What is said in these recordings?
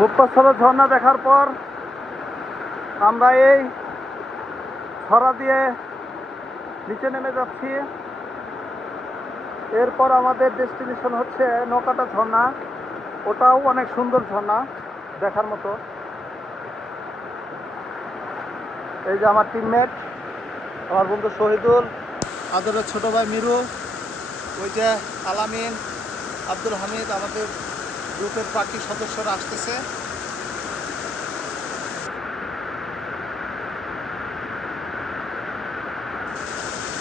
মুক্তাছড়া ঝর্ণা দেখার পর আমরা এই ছড়া দিয়ে নিচে নেমে যাচ্ছি। এরপর আমাদের ডেস্টিনেশন হচ্ছে নৌকাটা ঝর্ণা। ওটাও অনেক সুন্দর ঝর্ণা, দেখার মতো। এই যে আমার টিমমেট, আমার বন্ধু শহীদুল, আদরের ছোট ভাই মিরু, ওই যে আলামিন, আব্দুল হামিদ, আমাদের গ্রুপের বাকি সদস্যরা আসতেছে।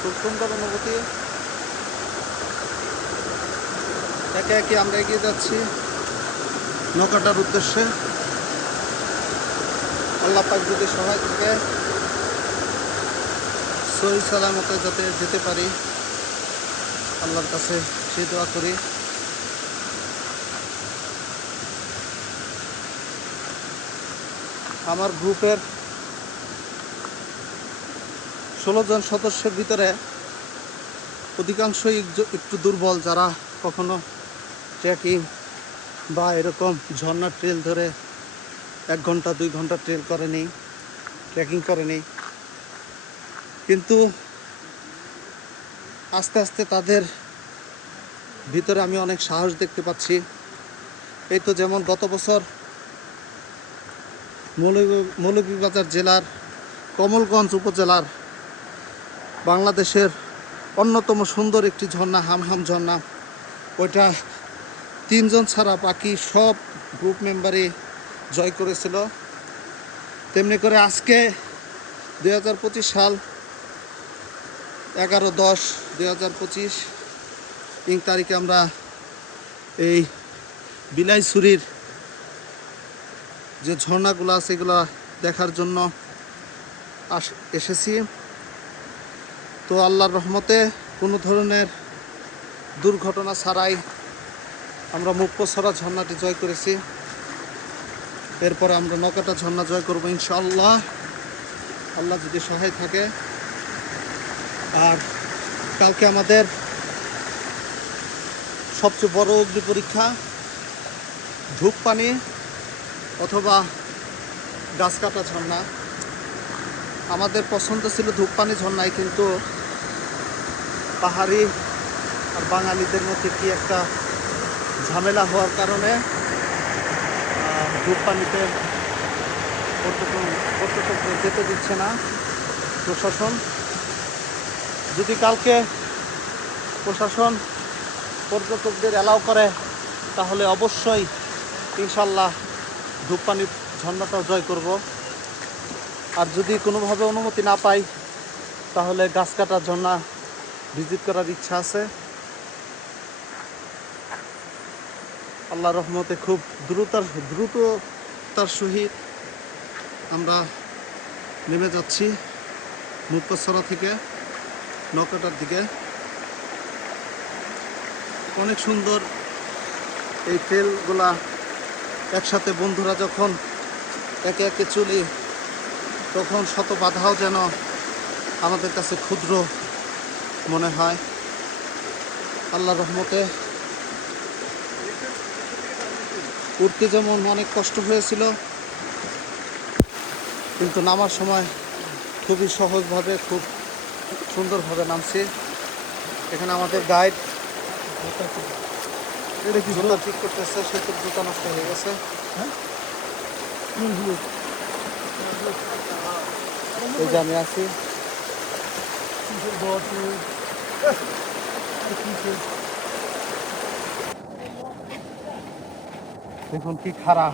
খুব সুন্দর অনুভূতি। একে একে আমরা এগিয়ে যাচ্ছি নৌকাটার উদ্দেশ্যে। আল্লাহ পাক যদি সহায় থাকে, সহি সালামতে যাতে যেতে পারি, আল্লাহর কাছে সেই দোয়া করি। আমার গ্রুপের 16 জন সদস্যের ভিতরে অধিকাংশই একটু দুর্বল, যারা কখনো ট্রেকিং বা এরকম ঝর্ণা ট্রেল ধরে 1 ঘন্টা 2 ঘন্টা ট্রেল করেনি, ট্রেকিং করেনি। কিন্তু আস্তে আস্তে তাদের ভিতরে আমি অনেক সাহস দেখতে পাচ্ছি। এই তো যেমন গত বছর মৌলভীবাজার জেলার কমলগঞ্জ উপজেলার বাংলাদেশের অন্যতম সুন্দর একটি ঝর্ণা, হামহাম ঝর্ণা, ওইটা 3 জন ছাড়া বাকি সব গ্রুপ মেম্বারই জয় করেছিল। তেমনি করে আজকে 2025 সাল 11/10/2025 তারিখে আমরা এই বিলাইছড়ির যে ঝর্ণাগুলো আছে এগুলো দেখার জন্য এসেছি। তো আল্লাহর রহমতে কোনো ধরনের দুর্ঘটনা ছাড়াই আমরা মুক্তাছড়া ঝর্ণাটি জয় করেছি। এরপরে আমরা নৌকাটা ঝর্ণা জয় করবো ইনশাআল্লাহ, আল্লাহ যদি সহায় থাকে। আর কালকে আমাদের সবচেয়ে বড় অগ্নি পরীক্ষা, ধূপপানি অথবা গাছ কাটা ঝর্ণা। আমাদের পছন্দ ছিল ধূপপানি ঝর্ণায়, কিন্তু পাহাড়ি আর বাঙালিদের মধ্যে কি একটা ঝামেলা হওয়ার কারণে ধূপপানিতে পর্যটকদের যেতে দিচ্ছে না প্রশাসন। যদি কালকে প্রশাসন পর্যটকদের অ্যালাউ করে তাহলে অবশ্যই ইনশাল্লাহ ধূপপানি ঝর্ণাটাও জয় করব। আর যদি কোনোভাবে অনুমতি না পাই তাহলে গাছ কাটা ঝর্ণা ভিজিট করার ইচ্ছা আছে। আল্লাহর রহমতে খুব দ্রুততার সহিত আমরা নেমে যাচ্ছি মুক্তাছড়া থেকে নৌকাটার দিকে। অনেক সুন্দর এই ট্রেলগুলা। একসাথে বন্ধুরা যখন একে একে চলি তখন শত বাধাও যেন আমাদের কাছে ক্ষুদ্র মনে হয়। আল্লাহর রহমতে উঠতে যেমন অনেক কষ্ট হয়েছিল, কিন্তু নামার সময় খুবই সহজভাবে, খুব সুন্দরভাবে নামছি। এখানে আমাদের গাইড জুতা ঠিক করতেছে, সেতুর জুতা নষ্ট হয়ে গেছে। এই যে আমি আছি। দেখুন কি খারাপ,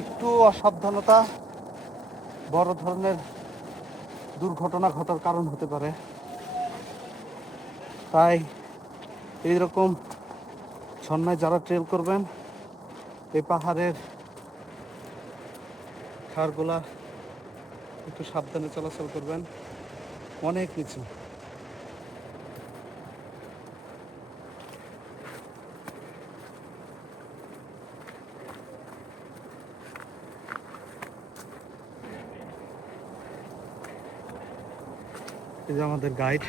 একটু অসাবধানতা বড় ধরনের দুর্ঘটনা ঘটার কারণ হতে পারে। তাই এইরকম ঝর্ণায় যারা ট্রেল করবেন, এই পাহাড়ের খাড়গুলা একটু সাবধানে চলাচল করবেন, অনেক নিচু। এই যে আমাদের গাইড।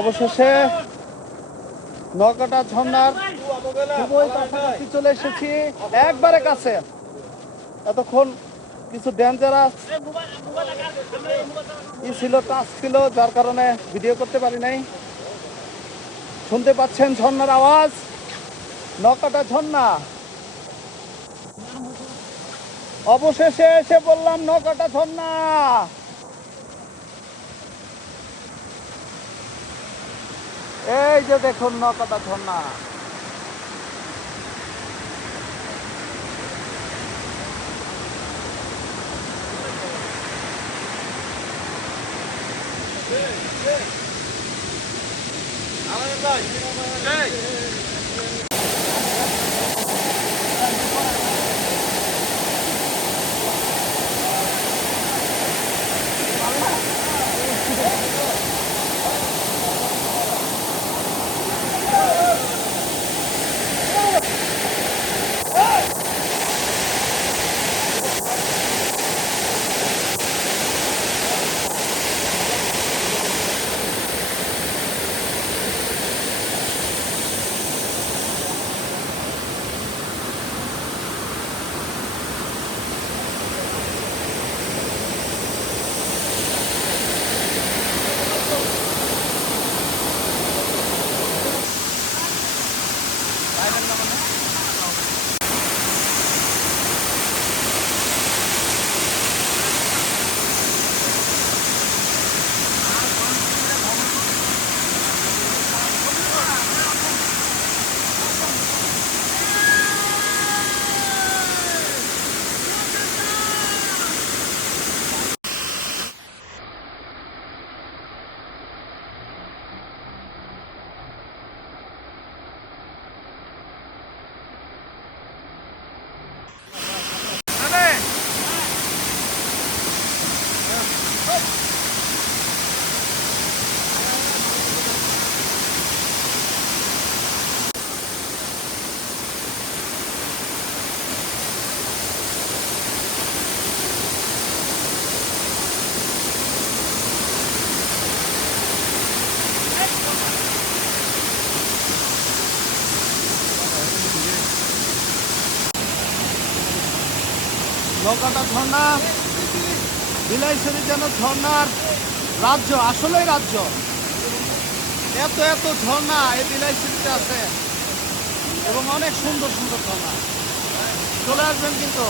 অবশেষে নৌকাটা ঝর্ণার খুবই কাছাকাছি চলে এসেছি, একবারে কাছে। এতক্ষণ কিছু ডেঞ্জারাস ছিল, টাচ ছিল, যার কারণে ভিডিও করতে পারি নাই। শুনতে পাচ্ছেন ঝর্ণার আওয়াজ, নৌকাটা ঝর্ণা। অবশেষে এসে বললাম নৌকাটা ঝর্ণা। এই যে দেখুন নৌকাটা ঝর্ণা। নৌকাটা ঝর্ণা, বিলাইছড়ি যেন ঝর্ণার রাজ্য, আসলেই রাজ্য। এত এত ঝর্ণা এই বিলাইছড়িতে আছে এবং অনেক সুন্দর সুন্দর ঝর্ণা। চলে আসবেন কিন্তু।